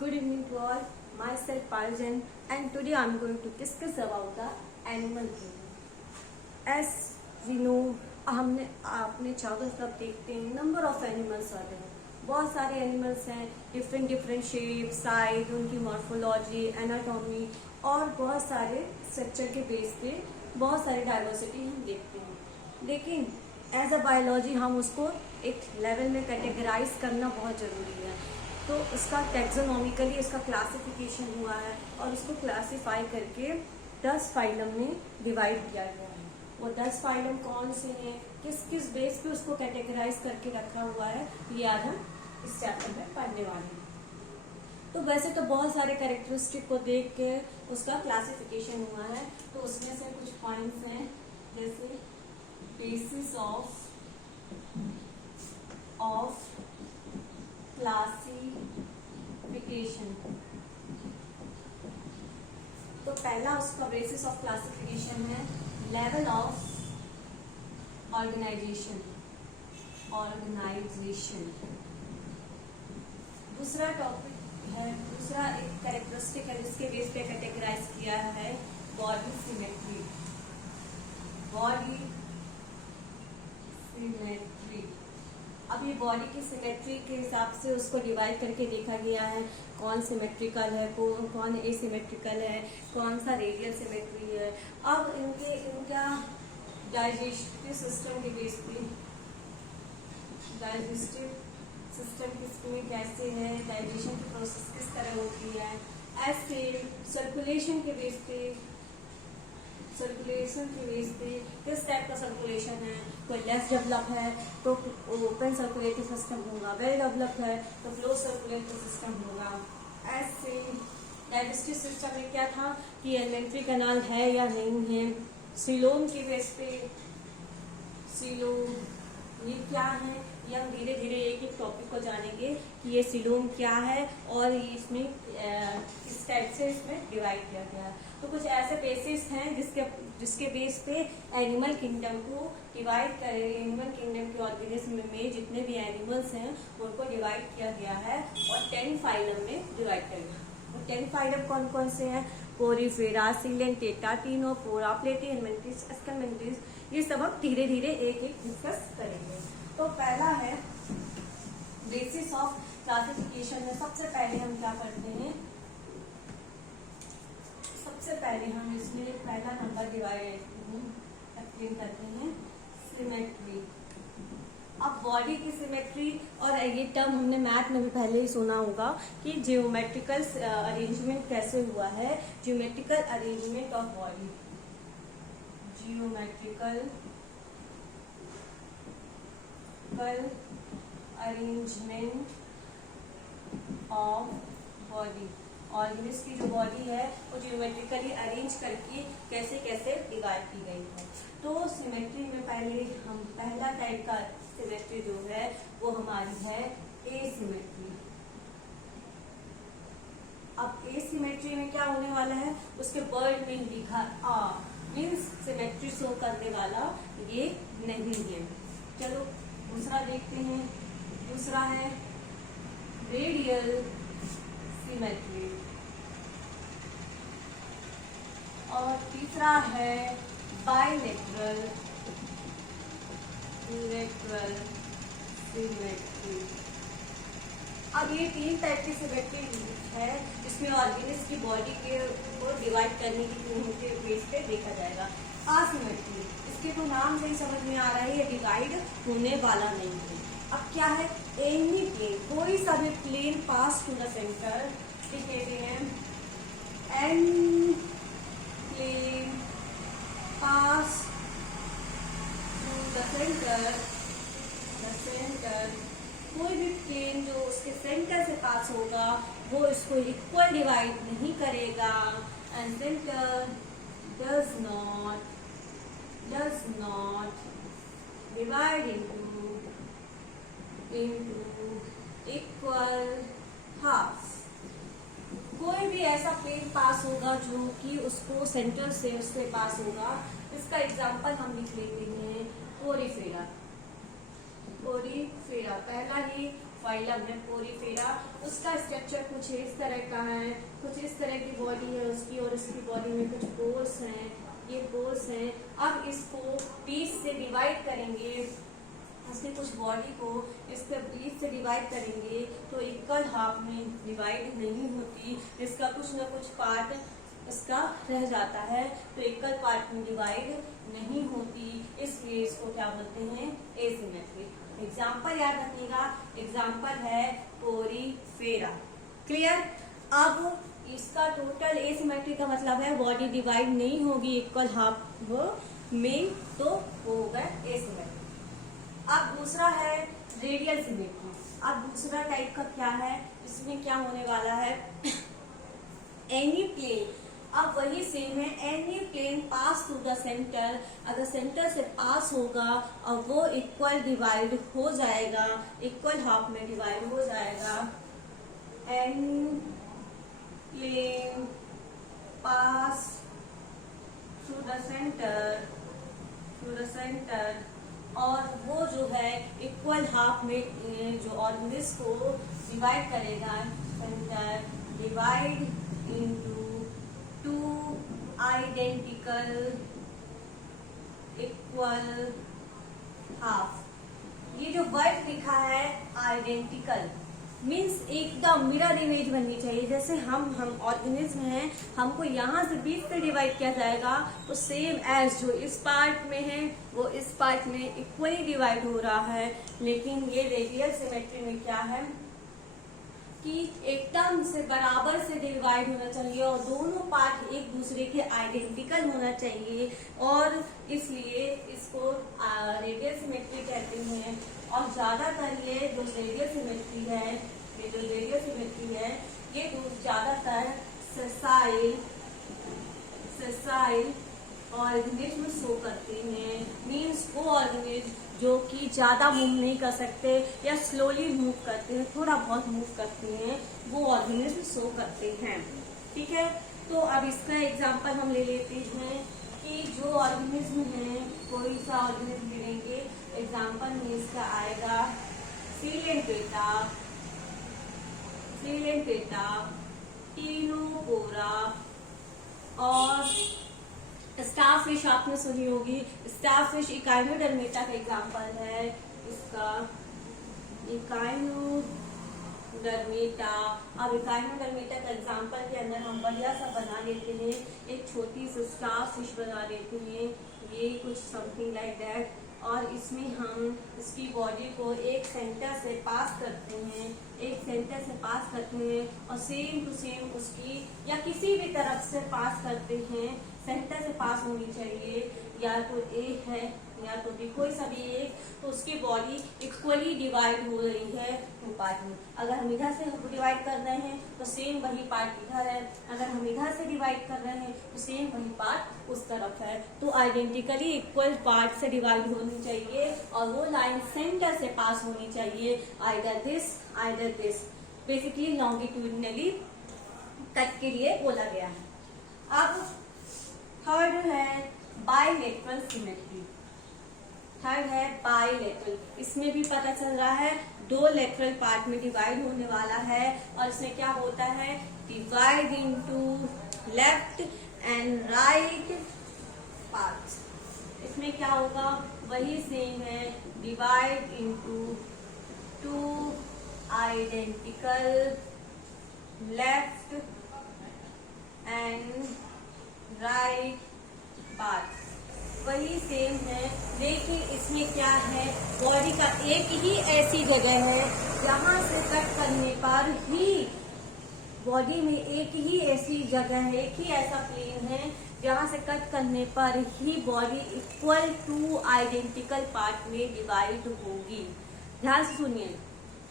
Good evening to all. Myself Parjan, and today I am going to discuss about the animal kingdom. As we know, हमने अपने चारों तरफ देखते हैं number of animals आते हैं. बहुत सारे एनिमल्स हैं, डिफरेंट डिफरेंट शेप, साइज, उनकी मॉर्फोलॉजी, एनाटॉमी और बहुत सारे स्ट्रक्चर के बेस पे बहुत सारी डाइवर्सिटी हम देखते हैं. लेकिन एज अ बायोलॉजी हम उसको एक लेवल में कैटेगराइज करना बहुत ज़रूरी है. तो उसका टैक्सोनॉमिकली इसका क्लासिफिकेशन हुआ है और उसको क्लासिफाई करके 10 फाइलम में डिवाइड किया गया है. वो 10 फाइलम कौन से हैं, किस किस बेस पे उसको कैटेगराइज करके रखा हुआ है, ये आज हम इस चैप्टर में पढ़ने वाले हैं. तो वैसे तो बहुत सारे कैरेक्टरिस्टिक को देख के उसका क्लासिफिकेशन हुआ है. तो उसमें से कुछ पॉइंट्स हैं, जैसे बेसिस ऑफ क्लासिफिकेशन. तो पहला उसका बेसिस ऑफ क्लासिफिकेशन है लेवल ऑफ ऑर्गेनाइजेशन. दूसरा टॉपिक है, दूसरा एक कैरेक्टरिस्टिक है जिसके बेस पे कैटेगराइज किया है बॉडी सिमेट्री. अब ये बॉडी की सिमेट्री के हिसाब से उसको डिवाइड करके देखा गया है कौन सिमेट्रिकल है, कौन एसिमेट्रिकल है, कौन सा रेडियल सिमेट्री है. अब इनका डाइजेस्टिव सिस्टम के बेस पे, डाइजेस्टिव सिस्टम किसमें कैसे है, डाइजेशन की प्रोसेस किस तरह होती है, ऐसे सर्कुलेशन के बेस पे किस टाइप का सर्कुलेशन है. कोई लेस डेवलप है तो ओपन सर्कुलेटरी सिस्टम होगा, वेल डेवलप है तो क्लोज सर्कुलेटरी सिस्टम होगा. ऐसे डाइजेस्टिव सिस्टम में क्या था कि एलिमेंट्री कैनाल है या नहीं है. सीलोम के बेस पे, सीलोम ये क्या है, ये हम धीरे धीरे एक एक टॉपिक को जानेंगे कि ये सीलोम क्या है और इसमें किस टाइप से इसमें डिवाइड किया गया है. तो कुछ ऐसे बेसिस हैं जिसके बेस पे एनिमल किंगडम को डिवाइड कर, एनिमल किंगडम के ऑर्गेनिज्म में जितने भी एनिमल्स हैं उनको डिवाइड किया गया है और 10 फाइलम में डिवाइड किया गया. तो 10 फाइलम कौन कौन से हैं? Porifera, Coelenterata, Ctenophora, Platyhelminthes, Aschelminthes. ये सब हम धीरे धीरे एक एक डिस्कस करेंगे. तो पहला है बेसिस ऑफ क्लासिफिकेशन में. सबसे पहले हम क्या करते हैं, सबसे पहले हम इसमें पहला नंबर डिवाइड एक्सप्लेन करते हैं सिमेट्री. अब बॉडी की सिमेट्री, और ये टर्म हमने मैथ में भी पहले ही सुना होगा कि जियोमेट्रिकल अरेंजमेंट कैसे हुआ है. Geometrical arrangement of body, geometrical arrangement of body. Organism की जो बॉडी है वो जियोमेट्रिकली अरेंज करके कैसे कैसे डिवाइड की गई है. तो सिमेट्री में पहला टाइप का सिमेट्री जो है वो हमारी है एसिमेट्री. अब एसिमेट्री में क्या होने वाला है, उसके वर्ड में लिखा मीन्स सिमेट्री शो करने वाला ये नहीं है. चलो दूसरा देखते हैं. दूसरा है रेडियल सिमेट्री और तीसरा है बाइलेटरल सिमेट्री. अब ये 3 टाइप की सिमेट्री है जिसमें ऑर्गेनिज्म की बॉडी के को डिवाइड करने की बेस पे देखा जाएगा. असिमेट्री, इसके तो नाम से ही समझ में आ रहा है ये डिवाइड होने वाला नहीं है. अब क्या है, एनी प्लेन, कोई सा भी plane pass to the centre, कहते हैं any plane pass to the centre. कोई भी प्लेन जो उसके सेंटर से पास होगा वो इसको इक्वल डिवाइड नहीं करेगा. And centre does not divide into equal half. कोई भी ऐसा प्लेन पास होगा जो कि उसको सेंटर से उसके पास होगा. इसका एग्जांपल हम लिख लेते हैं पोरीफेरा. पहला ही फाइलम है पोरीफेरा। उसका स्ट्रक्चर कुछ इस तरह का है, कुछ इस तरह की बॉडी है उसकी, और इसकी बॉडी में कुछ पोर्स हैं, ये पोर्स हैं। अब इसको बीच से डिवाइड करेंगे, उसकी कुछ बॉडी को इसके बीच से डिवाइड करेंगे तो इक्वल हाफ में डिवाइड नहीं होती, इसका कुछ ना कुछ पार्ट इसका रह जाता है, तो इक्वल पार्ट में डिवाइड नहीं होती, इसलिए इसको क्या बोलते हैं, एसिमेट्रिक। एग्जाम्पल याद रखिएगा, एग्जाम्पल है पोरीफेरा। क्लियर। अब इसका टोटल एसिमेट्रिक का मतलब है बॉडी डिवाइड नहीं होगी इक्वल हाफ में, तो वो होगा एसिमेट्रिक। अब दूसरा है रेडियल सिमेट्री। अब दूसरा टाइप का क्या है, इसमें क्या होने वाला है, एनी प्लेन, अब वही सेम है, any plane pass through the centre, अगर सेंटर से पास होगा और वो इक्वल डिवाइड हो जाएगा, इक्वल हाफ में डिवाइड हो जाएगा। Any plane pass through the centre, और वो जो है इक्वल हाफ में जो ऑर्गेनिज्म को डिवाइड करेगा, centre divide into two identical equal half. ये जो वर्ड लिखा है आइडेंटिकल मीन्स एकदम मिरर इमेज बननी चाहिए। जैसे हम ऑर्गेनिज्म हैं, हमको यहाँ से बीच से डिवाइड किया जाएगा तो सेम एज जो इस पार्ट में है वो इस पार्ट में इक्वली डिवाइड हो रहा है। लेकिन ये रेडियल सिमेट्री में क्या है कि एकदम से बराबर से डिवाइड होना चाहिए और दोनों पार्ट एक दूसरे के आइडेंटिकल होना चाहिए, और इसलिए इसको रेडियल सिमेट्री कहते हैं। और ज्यादातर ये जो रेडियल सिमेट्री है, ये ज्यादातर सेसाइल ऑर्गेनिज्म शो करते हैं। मीन्स वो ऑर्गेनिज्म जो कि ज्यादा मूव नहीं कर सकते या स्लोली मूव करते हैं, थोड़ा बहुत मूव करते हैं, वो ऑर्गेनिज्म शो करते हैं। ठीक है, तो अब इसका एग्जांपल हम ले लेते हैं कि जो ऑर्गेनिज्म है, कोई सा ऑर्गेनिज्म ले लेंगे, एग्जांपल में इसका आएगा सीलेंटेटा, टीनोपोरा और स्टारफिश आपने सुनी होगी। स्टारफिश इकाइनोडर्मेटा का एग्जांपल है, इसका इकाइनोडर्मेटा। अब इकाइनोडर्मेटा का एग्जांपल के अंदर हम बढ़िया सा बना लेते हैं, एक छोटी सी स्टारफिश बना लेते हैं, ये कुछ समथिंग लाइक दैट। और इसमें हम इसकी बॉडी को एक सेंटर से पास करते हैं, और सेम टू सेम उसकी या किसी भी तरफ से पास करते हैं, सेंटर से पास होनी चाहिए, या तो ए है या तो बी, कोई सा भी एक, तो उसकी बॉडी इक्वली डिवाइड हो रही है टू पार्ट में। अगर हम इधर से डिवाइड कर रहे हैं तो सेम वही पार्ट इधर है, अगर हम इधर से डिवाइड कर रहे हैं तो सेम वही पार्ट उस तरफ है। तो आइडेंटिकली इक्वल पार्ट से डिवाइड होनी चाहिए और वो लाइन सेंटर से पास होनी चाहिए, either this. Basically longitudinally cut के लिए बोला गया है। अब थर्ड है बाइलेटरल सिमेट्री। इसमें भी पता चल रहा है दो लेटरल पार्ट में डिवाइड होने वाला है, और इसमें क्या होता है, divide into left and right parts. इसमें क्या होगा, वही सेम है, divide into two identical left and right part, वही सेम है। लेकिन इसमें क्या है, बॉडी का एक ही ऐसी जगह है जहां से कट करने पर ही, बॉडी में एक ही ऐसी जगह है, एक ही ऐसा प्लेन है जहां से कट करने पर ही body equal to identical part में डिवाइड होगी। ध्यान से सुनिए,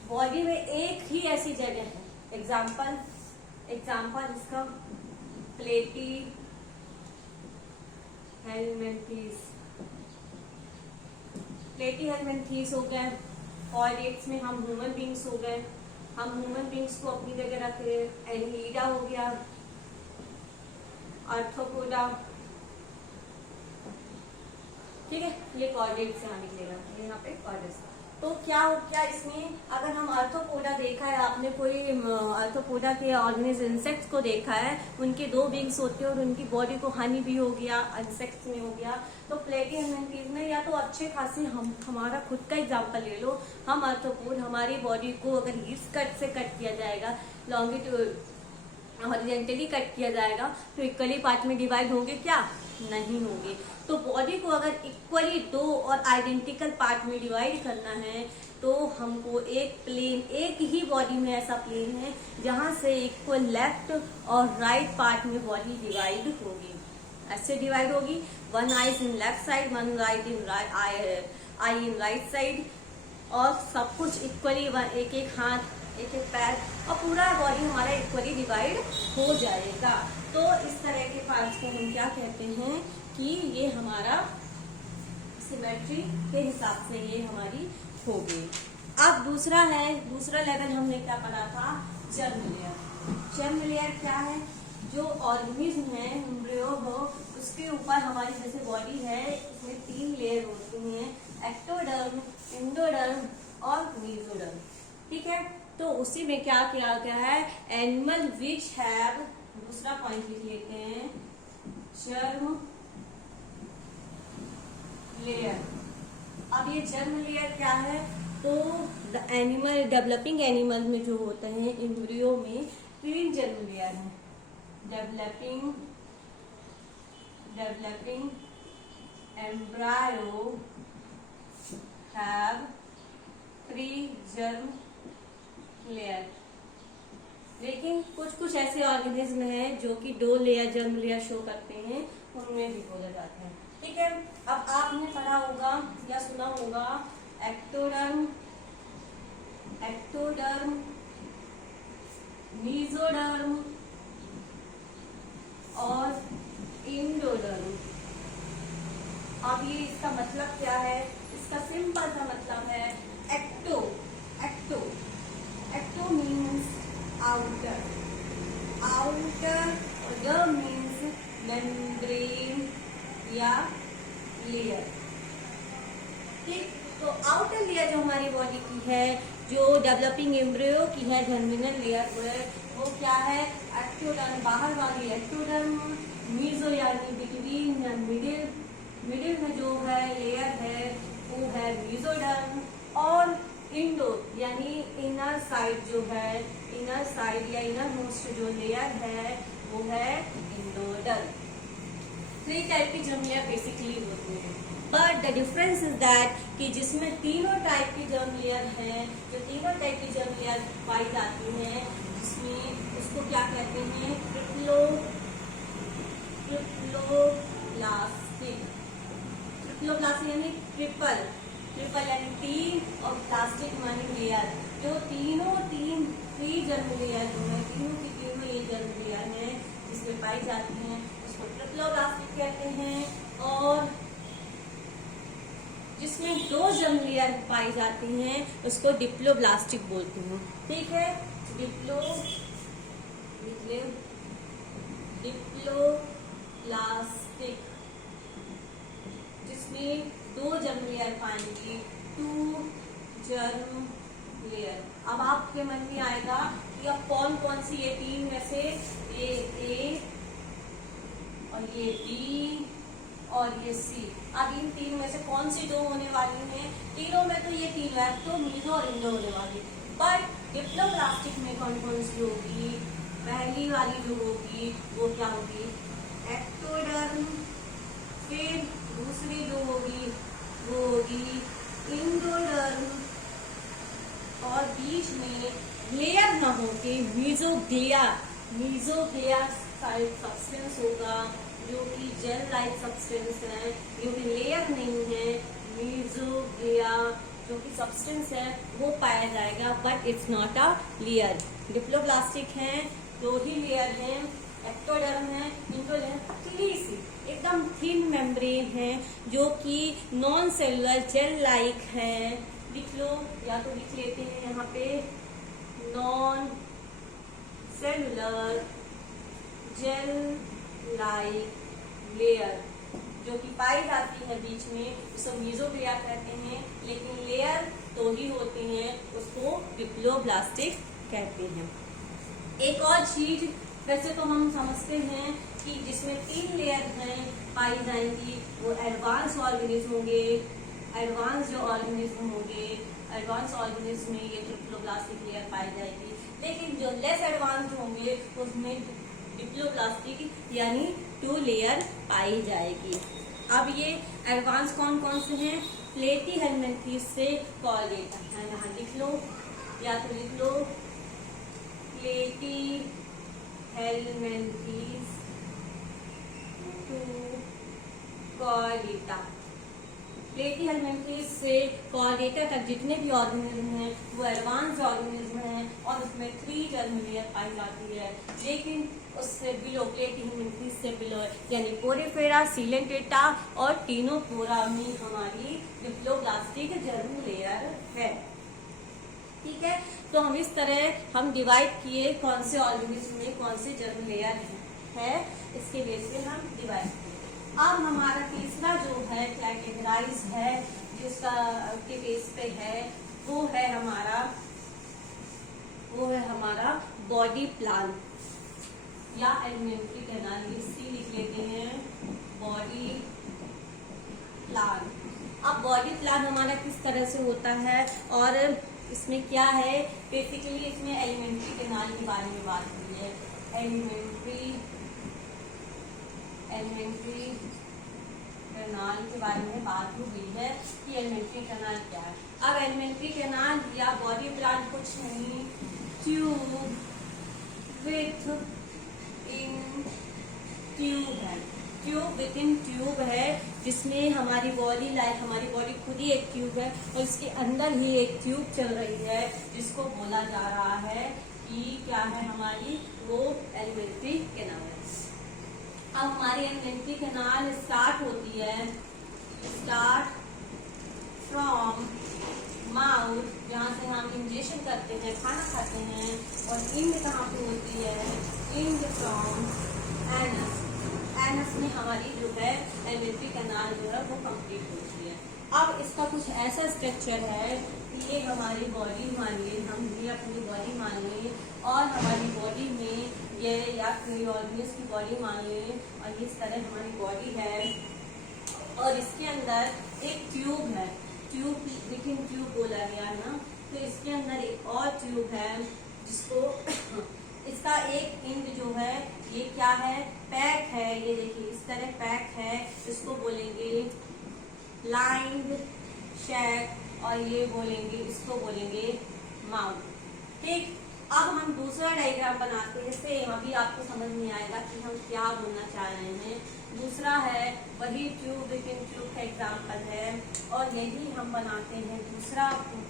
बॉडी में एक ही ऐसी जगह है। एग्जाम्पल इसका प्लेटी हेलमिन्थीस हो गए, कॉर्डेट्स में हम ह्यूमन बींग्स हो गए, हम ह्यूमन बींग्स को अपनी जगह रख रहे हैं। एनिलीडा हो गया, आर्थ्रोपोडा, ठीक है, ये कॉर्डेट्स यहाँ निकलेगा, यहाँ पे कॉर्डेट्स। तो क्या हो गया इसमें, अगर हम आर्थ्रोपोडा देखा है आपने, कोई आर्थ्रोपोडा के ऑर्गेनिज्म इंसेक्ट्स को देखा है, उनके 2 विंग्स होते हैं और उनकी बॉडी को हानि भी हो गया, इंसेक्ट्स में हो गया। तो प्लेटिहेल्मिंथेस में या तो अच्छे खासी, हम हमारा खुद का एग्जांपल ले लो, हम आर्थ्रोपोड, हमारी बॉडी को अगर हीट कट से कट किया जाएगा, लॉन्गिट्यूड हॉरिजॉन्टली कट किया जाएगा, तो इक्वली पार्ट में डिवाइड होंगे क्या? नहीं होंगे। तो बॉडी को अगर इक्वली 2 और आइडेंटिकल पार्ट में डिवाइड करना है, तो हमको एक प्लेन, एक ही बॉडी में ऐसा प्लेन है जहां से इक्वल लेफ्ट और राइट पार्ट में बॉडी डिवाइड होगी। ऐसे डिवाइड होगी, 1 eyes in left side, 1 right in I in right side, और सब कुछ इक्वली, एक एक हाथ, एक एक पैर, और पूरा बॉडी हमारा इक्वली डिवाइड हो जाएगा। तो इस तरह के पार्ट्स को हम क्या कहते हैं कि ये हमारा सिमेट्री के हिसाब से ये हमारी हो गई। अब दूसरा लेवल हमने क्या पढ़ा था? Germ layer. जर्म लेयर क्या है? जो ऑर्गेनिज्म है, एम्ब्रियो हो, उसके ऊपर हमारी जैसे बॉडी है, इसमें 3 लेयर होती हैं, एक्टोडर्म, एंडोडर्म और मेसोडर्म। ठीक है, तो उसी में क्या किया गया है? एनिमल विच हैव, दूसरा पॉइंट लिख लेते हैं, जर्म लेयर। अब ये जर्म लेयर क्या है? तो एनिमल, डेवलपिंग एनिमल में जो होते हैं, एम्ब्रियो में 3 जर्म लेयर है। Developing embryo have 3 germ layer. लेकिन कुछ ऐसे ऑर्गेनिज्म हैं जो कि 2 लेयर जर्म लेयर शो करते हैं, उनमें भी बोले जाते हैं। ठीक है, अब आपने पढ़ा होगा या सुना होगा एक्टोडर्म, मेसोडर्म और एंडोडर्म। अब ये इसका मतलब क्या है? इसका सिंपल सा मतलब है एक्टो मीन्स आउटर, और ड मीन्स मेम्ब्रेन या लेयर। ठीक, तो आउटर लेयर जो हमारी बॉडी की है, जो डेवलपिंग एम्ब्रियो की है, जर्मिनल लेयर वो क्या है? एक्टोडर्म, बाहर वाली एक्टोडर्म, मीजो यानी बिटवीन या मिडिल में जो है लेयर है वो है मेसोडर्म, और इंडो यानी इनर साइड जो है, इनर साइड या इनर मोस्ट जो लेयर है वो है एंडोडर्म। 3 टाइप की जर्म लेयर बेसिकली होती है, but the difference is that कि जिसमें तीनों टाइप की जर्म लेयर है, जो तीनों टाइप की जर्म लेयर पाई जाती हैं, जिसमें उसको क्या कहते हैं? ट्रिप्लोप्लास्टिक यानी ट्रिपल यानी 3 और प्लास्टिक मानी लेयर। जो तीनों 3 जर्म लेयर जो है, तीनों की तीनों ये जर्म लेयर है जिसमें पाई जाती हैं, उसको ट्रिप्लोप्लास्टिक कहते हैं। और जिसमें 2 जर्म लेयर पाई जाती हैं उसको डिप्लोब्लास्टिक बोलते हैं। ठीक है, डिप्लोप्लास्टिक जिसमें 2 जर्म लेयर पाएंगी, 2 जर्म लेयर। अब आपके मन में आएगा कि अब कौन सी ये 3 में से, ये ए और ये बी और ये सी, अब इन 3 में से कौन सी 2 होने वाली हैं? तीनों में तो ये 3 है, तो मीजो और इंडो होने वाली। बट डिप्लोप्लास्टिक में कौन सी होगी? पहली वाली जो होगी वो क्या होगी? एक्टोडर्म। फिर दूसरी जो होगी वो होगी एंडोडर्म, और बीच में लेयर न होके मीजोग्लिया टाइप सब्सटेंस होगा, जो कि जेल लाइक सब्सटेंस है, जो कि लेयर नहीं है। मीजोग्लिया जो कि सब्सटेंस है वो पाया जाएगा, but it's not a layer. Diploblastic है, 2 ही लेयर हैं, एक्टोडर्म है, एंडोडर्म पतली सी एकदम थिन मेम्ब्रेन है, जो कि नॉन सेलुलर जेल लाइक है। लिख लो, या तो लिख लेते हैं यहाँ पे non cellular gel like layer, जो कि पाई जाती है बीच में, जिसे मीजोग्लिया कहते हैं। लेकिन लेयर तो ही होते हैं, उसको डिप्लोब्लास्टिक कहते हैं। एक और चीज वैसे तो हम समझते हैं कि जिसमें 3 लेयर हैं पाई जाएंगी, वो एडवांस ऑर्गेनिज्म होंगे। एडवांस जो ऑर्गेनिज्म होंगे, एडवांस ऑर्गेनिज्म में ये डिप्लोब्लास्टिक लेयर पाई जाएगी। लेकिन जो लेस एडवांस होंगे उसमें डिप्लोब्लास्टिक यानी 2 लेयर पाई जाएगी। अब ये एडवांस कौन कौन से हैं? प्लेटीहेल्मिन्थेस से कॉर्डेटा, यहाँ लिख लो या तो लिख लो प्लेटीहेल्मिन्थेस टू कॉर्डेटा। प्लेटीहेल्मिन्थेस से कॉर्डेटा तक जितने भी ऑर्गेनिज्म हैं वो एडवांस ऑर्गेनिज्म हैं और उसमें 3 जर्म लेयर पाई जाती है। लेकिन उससे बिलो प्लेटीहेल्मिन्थेस से बिलो यानी पोरिफेरा, सीलेंटेटा और टिनोपोरा में हमारी डिप्लोब्लास्टिक जर्म लेयर है। ठीक है, तो हम इस तरह हम डिवाइड किए कौन से ऑर्गेनिज्म में कौन से जर्म लेयर है, इसके बेस पे हम डिवाइड किए। अब हमारा तीसरा जो है कैटेगराइज है जिसका के बेस पे है वो है हमारा बॉडी प्लान या एलिमेंट्री कैनाल, सी लिख लेते हैं बॉडी प्लान। अब बॉडी प्लान हमारा किस तरह से होता है और इसमें क्या है, बेसिकली इसमें एलिमेंट्री कैनाल के बारे में बात हुई है। एलिमेंट्री कैनाल के बारे में बात हुई है कि एलिमेंट्री कैनाल क्या है। अब एलिमेंट्री कैनाल या बॉडी प्लान कुछ नहीं, ट्यूब विथ इन ट्यूब है। ट्यूब विद इन ट्यूब है जिसमें हमारी बॉडी हमारी बॉडी खुद ही एक ट्यूब है और इसके अंदर ही एक ट्यूब चल रही है जिसको बोला जा रहा है कि क्या है हमारी, वो एलिमेंट्री कैनाल है। अब हमारी एलिमेंट्री कैनाल स्टार्ट होती है, स्टार्ट फ्रॉम माउथ, जहाँ से हम इंजेक्शन करते हैं, खाना खाते हैं, और इंड कहाँ पे होती है, इंड फ्रॉम एनस। एनस में हमारी जो है एलिमेंट्री कैनाल जो है वो कंप्लीट होती है। अब इसका कुछ ऐसा स्ट्रक्चर है कि ये हमारी बॉडी मान ली, हम ये अपनी बॉडी मान ली और हमारी बॉडी में ये या कोई ऑर्गेनिज्म की बॉडी मान ली और इस तरह हमारी बॉडी है और इसके अंदर एक ट्यूब है, ट्यूब विद इन ट्यूब बोला गया ना, तो इसके अंदर एक और ट्यूब है जिसको इसका एक इंड जो है ये क्या है, पैक है। ये देखिए इस तरह पैक है, इसको बोलेंगे लाइंड शैक और ये बोलेंगे, इसको बोलेंगे माउथ। ठीक, अब हम दूसरा डायग्राम बनाते हैं। सेम अभी आपको समझ नहीं आएगा कि हम क्या बोलना चाह रहे हैं। दूसरा है वही ट्यूब विद इन ट्यूब का एग्जाम्पल है और यही हम बनाते हैं दूसरा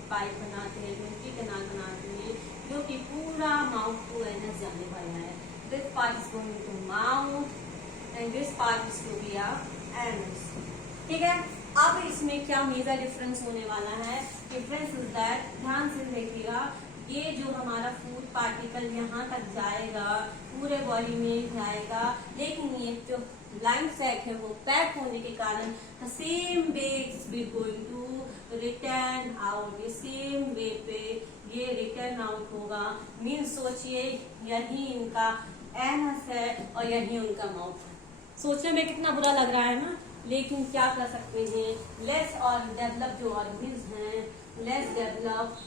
पाइप बनाते हैं, एलिमेंट्री कैनाल बनाते हैं जो कि पूरा माउथ को एनस जाने वाला है। This part is going to mouth and this part is to be anus. ठीक है, अब इसमें क्या मेजर डिफरेंस होने वाला है, डिफरेंस इज दैट, ध्यान से देखिएगा, ये जो हमारा फूड पार्टिकल यहाँ तक जाएगा, पूरे बॉडी में जाएगा, लेकिन ये जो लाइम सैक है वो पैक होने के कारण the same way it's be going to return out, ये सेम वे पे ये रिटर्न आउट होगा। मीन्स सोचिए यही इनका एनस है और यही उनका माउथ है। सोचने में कितना बुरा लग रहा है ना, लेकिन क्या कर सकते हैं, लेस और डेवलप जो ऑर्गेनिज्म हैं, लेस डेवलप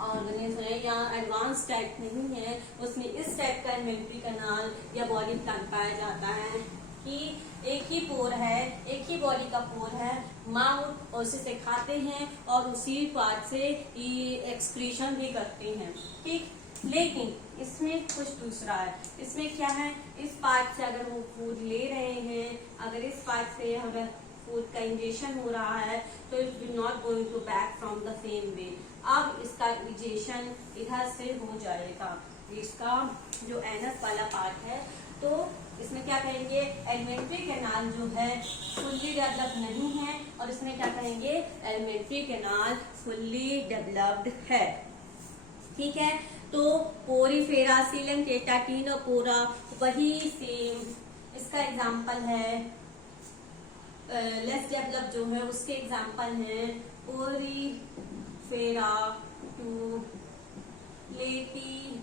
ऑर्गेनिज्म है या एडवांस टाइप नहीं है, उसमें इस टाइप का एलिमेंट्री कैनाल या बॉडी प्लान पाया जाता है कि एक ही पोर है, एक ही बॉडी का पोर है माउथ, और उसी से खाते हैं और उसी पार्ट से एक्सक्रीशन भी करते हैं। ठीक, लेकिन इसमें कुछ दूसरा है। इसमें क्या है, इस पार्ट से अगर वो फूड ले रहे हैं, अगर इस पार्ट से हमें फूड का इंजेक्शन हो रहा है तो it will not going to back from the same way. अब इसका इंजेक्शन इधर से हो जाएगा, इसका जो एनस वाला पार्ट है, तो इसमें क्या कहेंगे, एलिमेंट्री कैनाल जो है फुल्ली डेवलप्ड नहीं है और इसमें क्या कहेंगे, एलिमेंट्री कैनाल फुल्ली डेवलप्ड है। ठीक है, तो पोरिफेरा, सीलेंटेटा, टिनोपोरा वही सेम, इसका एग्जाम्पल है। लेस डेवलप जो है उसके एग्जाम्पल हैं ओरिफेरा टू प्लेटीहेलमिन्थेस।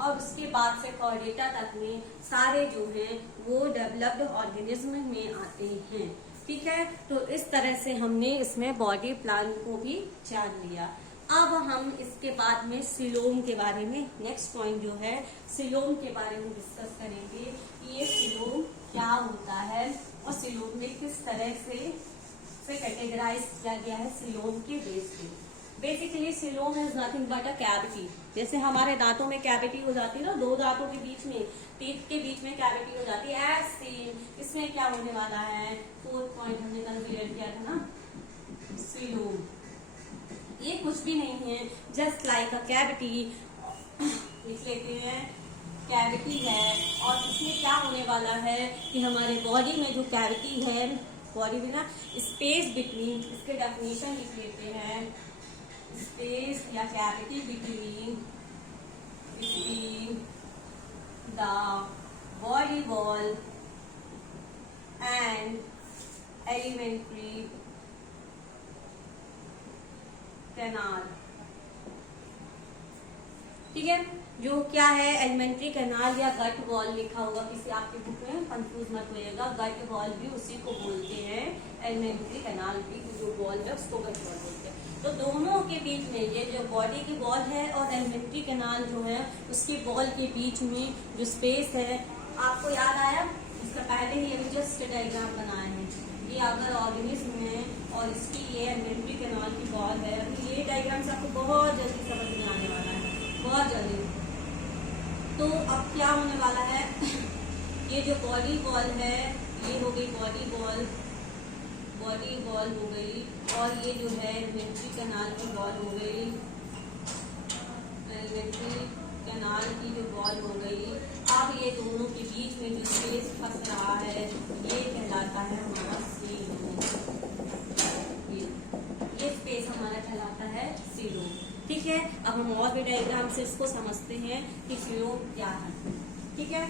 और उसके बाद से कॉर्डेटा तक में सारे जो हैं वो डेवलप्ड ऑर्गेनिज्म में आते हैं। ठीक है, तो इस तरह से हमने इसमें बॉडी प्लान को भी जान लिया। अब हम इसके बाद में सिलोम के बारे में, नेक्स्ट पॉइंट जो है सिलोम के बारे में डिस्कस करेंगे। ये सिलोम क्या होता है और सिलोम में किस तरह से कैटेगराइज किया गया है सिलोम के बेस पे। Basically coelom is nothing but a cavity. जैसे हमारे दांतों में कैविटी हो जाती है ना, दो दांतों के बीच में, टीथ के बीच में कैविटी हो जाती है, एज सेम इसमें क्या होने वाला है, फोर्थ पॉइंट हमने कल क्लियर किया था ना, सिलोम। ये कुछ भी नहीं है, जस्ट लाइक अ कैविटी, लिख लेते हैं कैविटी है। और इसमें क्या होने वाला है कि हमारे बॉडी में जो कैविटी है, बॉडी में ना स्पेस बिटवीन, इसके डेफिनेशन लिख लेते हैं, स्पेस या cavity between the body wall and alimentary canal. ठीक है, जो क्या है एलिमेंट्री कैनाल या गट वॉल लिखा होगा किसी आपके बुक में, कंफ्यूज मत होइएगा। गट वॉल भी उसी को बोलते हैं, एलिमेंट्री कैनाल भी जो वॉल है उसको गट वॉल बोलते हैं। तो दोनों के बीच में ये जो बॉडी की वॉल है और एलिमेंट्री कैनाल जो है उसकी वॉल के बीच में जो स्पेस है, आपको याद आया इसका पहले ही अभी जस्ट डायग्राम बनाए हैं। ये अगर ऑर्गेनिज्म है और इसकी ये एलिमेंट्री कैनाल की वॉल है, अभी ये डायग्राम से आपको बहुत जल्दी समझ में आने वाला है, बहुत जल्दी। तो अब क्या होने वाला है, ये जो बॉडी वॉल है ये हो गई बॉडी वॉल हो गई, और ये जो है एलिमेंट्री कैनाल की वॉल हो गई, एलिमेंट्री कैनाल की जो वॉल हो गई। अब ये दोनों के बीच में जो स्पेस फंस रहा है ये कहलाता है हमारा सिलोम। ये स्पेस हमारा कहलाता है सिलोम। ठीक है, अब हम और भी डायग्राम से इसको समझते हैं कि सिलोम क्या है। ठीक है,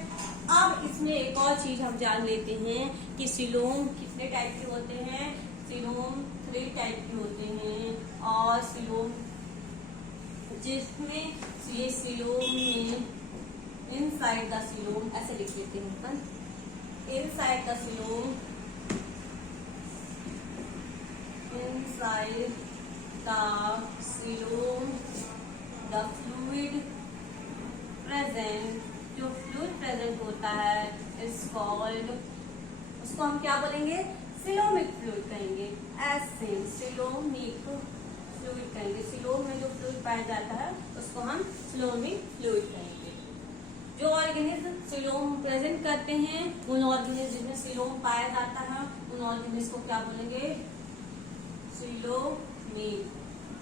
अब इसमें एक और चीज हम जान लेते हैं कि सिलोम कितने टाइप के होते हैं। सिलोम 3 टाइप के होते हैं, और सिलोम जिसमें ये सिलोम में इनसाइड द सिलोम, ऐसे लिख लेते हैं अपन, inside the coelom, inside the coelom the fluid present, जो फ्लूइड प्रेजेंट होता है इज कॉल्ड, उसको हम क्या बोलेंगे, सिलोमिक फ्लूइड कहेंगे। ऐसे सिलोमिक फ्लूइड कहेंगे, सिलोम में जो फ्लूइड पाया जाता है उसको हम सिलोमिक फ्लूइड कहेंगे। जो ऑर्गेनिज्म सिलोम प्रेजेंट करते हैं, उन ऑर्गेनिज्म जिसमें सिलोम पाया जाता है उन ऑर्गेनिज्म को क्या बोलेंगे, सिलोमेट।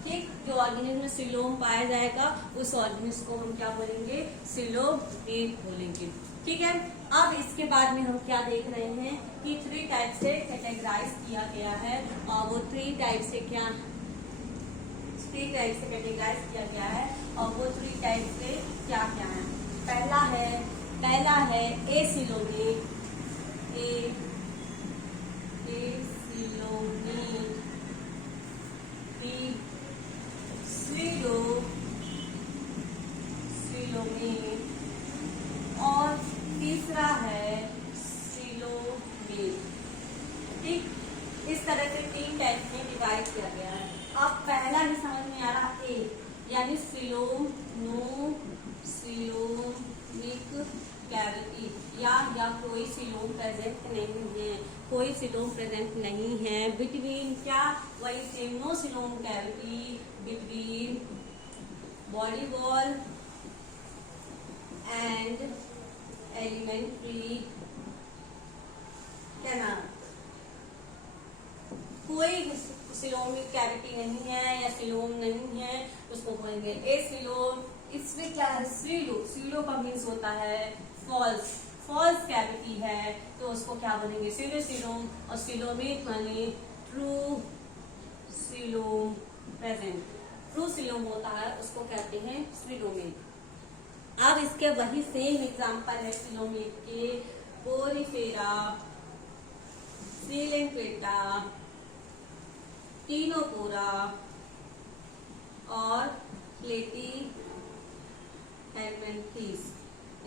ठीक, जो ऑर्गेनिज्म में सिलोम पाया जाएगा उस ऑर्गेनिज्म को हम क्या बोलेंगे, सिलोमेट बोलेंगे। ठीक है, अब इसके बाद में हम क्या देख रहे हैं कि 3 टाइप से कैटेगराइज किया गया है, और वो 3 टाइप से क्या, 3 टाइप से कैटेगराइज किया गया है, और वो 3 टाइप से क्या क्या है। पहला है एसिलोमेट, एसिलोमेट, सिलोमेट, और तीसरा है सिलोमेट। ठीक, इस तरह से 3 टाइप में डिवाइड किया गया है। अब पहला ही समझ में आ रहा, ए यानी सिलोम नो सिलोमिक कैविटी, या कोई सिलोम प्रेजेंट नहीं है, कोई सिलोम प्रेजेंट नहीं है बिटवीन, क्या वही same, no coelom cavity between body wall and alimentary canal. कोई सिलोमिक कैविटी नहीं है या सिलोम नहीं है, उसको बोलेंगे एसिलोम। इसमें क्या है, सीलो का मीन्स होता है फॉल्स कैविटी है, तो उसको क्या बोलेंगे, सिलोम। और सिलोमेट माने true coelom present, true coelom होता है उसको कहते हैं सिलोमेट। अब इसके वही सेम एग्जांपल है सिलोमेट के, ओरिफेरा सीलेंट्रेटा, टीनोकोरा और प्लेटीहेल्मिन्थेस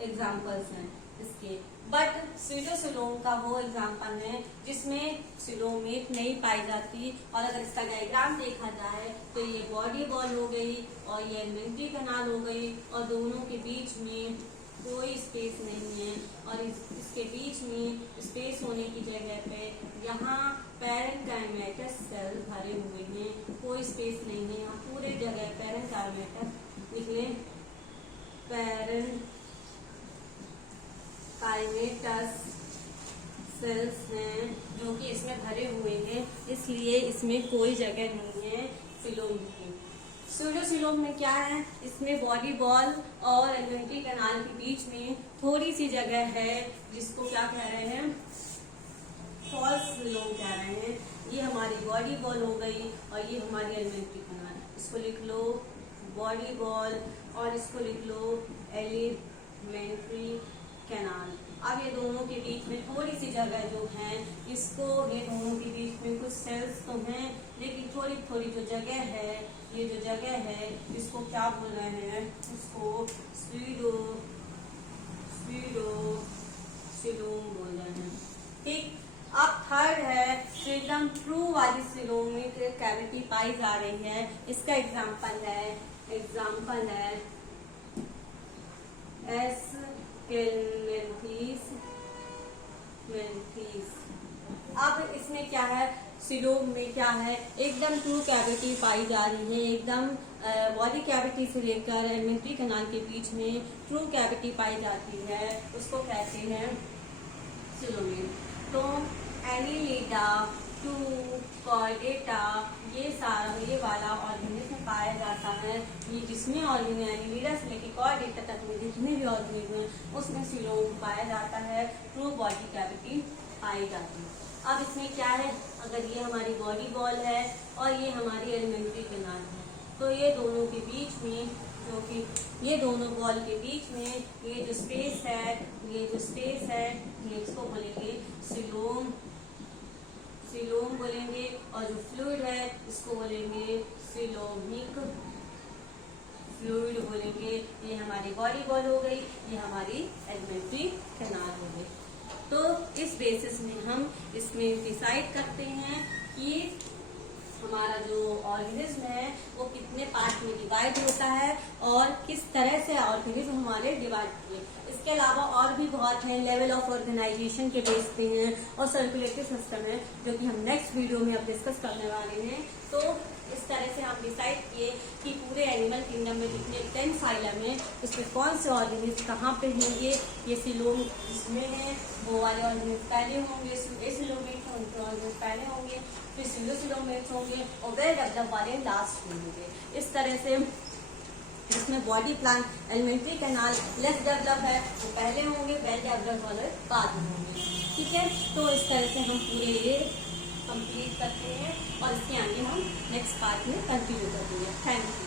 एग्जाम्पल्स हैं इसके। बट सीलोसिलोम का वो एग्जाम्पल है जिसमें सिलोमेट नहीं पाई जाती। और अगर इसका डायग्राम देखा जाए तो ये बॉडी बॉल हो गई और ये एलिमेंट्री कैनाल हो गई और दोनों के बीच में कोई स्पेस नहीं है। और इसके बीच में स्पेस होने की जगह पे यहाँ पैरेन्काइमेटस सेल भरे हुए हैं, कोई स्पेस नहीं है यहाँ पूरे जगह पैरेन्काइमेटस निकले, पैरेन्काइमेटस सेल्स हैं जो कि इसमें भरे हुए हैं, इसलिए इसमें कोई जगह नहीं है सिलोम की। सूडोसिलोम में क्या है, इसमें बॉडी बॉल और एलिमेंट्री कैनाल के बीच में थोड़ी सी जगह है जिसको क्या कह रहे हैं, फॉल्स सिलोम कह रहे हैं। ये हमारी बॉडी बॉल हो गई और ये हमारी एलिमेंट्री कैनाल। इसको लिख लो बॉडी बॉल और इसको लिख लो एलिमेंट्री कैनाल। अब ये दोनों के बीच में थोड़ी सी जगह जो है, इसको ये दोनों के बीच में कुछ सेल्स तो हैं लेकिन थोड़ी थोड़ी जो जगह है, ये जो जगह है इसको क्या बोल रहे हैं, इसको सूडोसिलोम बोल रहे हैं। ठीक, अब थर्ड है एकदम ट्रू वाली सिलोमिक कैविटी पाई जा रही है। इसका एग्जाम्पल है एस्केल्मेंथीस। अब इसमें क्या है, सिलोम में क्या है, एकदम ट्रू कैविटी पाई जा रही है, एकदम बॉडी कैविटी से लेकर एलिमेंट्री कैनाल के बीच में ट्रू कैविटी पाई जाती है, उसको कहते हैं सिलोमेट। तो एनिलिडा टू कॉर्डेटा ये सारा ये वाला ऑर्गेनिज्म पाया जाता है। ये जिसमें ऑर्गेनिज्म एनिलिडा से लेकर कॉर्डेटा तक में जितने भी ऑर्गेनिज्म हैं उसमें सिलोम पाया जाता है, ट्रू बॉडी कैविटी पाई जाती है। अब इसमें क्या है, अगर ये हमारी बॉडी बॉल है और ये हमारी एलिमेंट्री कैनाल है, तो ये दोनों के बीच में जो कि ये दोनों बॉल के बीच में ये जो स्पेस है ये इसको बोलेंगे सिलोम बोलेंगे। और जो फ्लूइड है इसको बोलेंगे सिलोमिक फ्लूइड बोलेंगे। ये हमारी बॉडी बॉल हो गई, ये हमारी एलिमेंट्री कैनाल हो गई। तो इस बेसिस में हम इसमें डिसाइड करते हैं कि हमारा जो ऑर्गेनिज्म है वो कितने पार्ट में डिवाइड होता है और किस तरह से ऑर्गेनिज्म हमारे डिवाइड हुए। इसके अलावा और भी बहुत है, लेवल ऑफ ऑर्गेनाइजेशन के बेस पे हैं और सर्कुलेटरी सिस्टम है जो कि हम नेक्स्ट वीडियो में अब डिस्कस करने वाले हैं। तो इस तरह से हम डिसाइड किए कि पूरे एनिमल किंगडम में जितने 10 फाइलम है इसमें कौन से ऑर्गेनिज्म कहाँ पे होंगे। ये सिलोम जिसमें है वो वाले ऑर्गेनिज्म पहले होंगे, एसिलोमेट उनके ऑर्गेनिज्म पहले होंगे, फिर सिलोसिलोमेट्स होंगे और वेल डेवलप वाले लास्ट में होंगे। इस तरह से जिसमें body plan alimentary canal less develop है वो पहले होंगे, वेल डेवलप वाले बाद में होंगे। ठीक है, तो इस तरह से हम पूरे ये कंप्लीट करते हैं और इसके आगे हम नेक्स्ट पार्ट में कंटिन्यू करेंगे। Thank you.